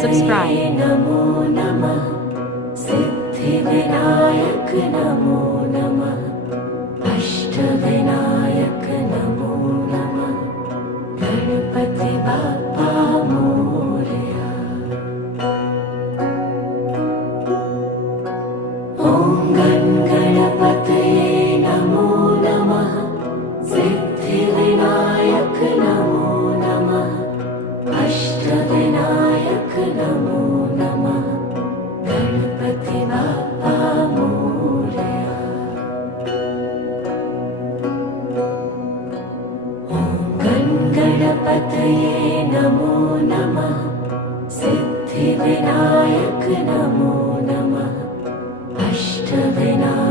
subscribe. नमो नमः सिद्धिविनायक नमो नमः अष्टविनायक नमो नमः गणपति बाप्पा मोरया। ॐ गणपतये नमो नमः सिद्धिविनायक नमो नमः अष्टविनायक नमो नमः गणपति बाप्पा मोरया। ॐ गणपतये नमो नमः सिद्धिविनायक नमो नमः अष्टविनायक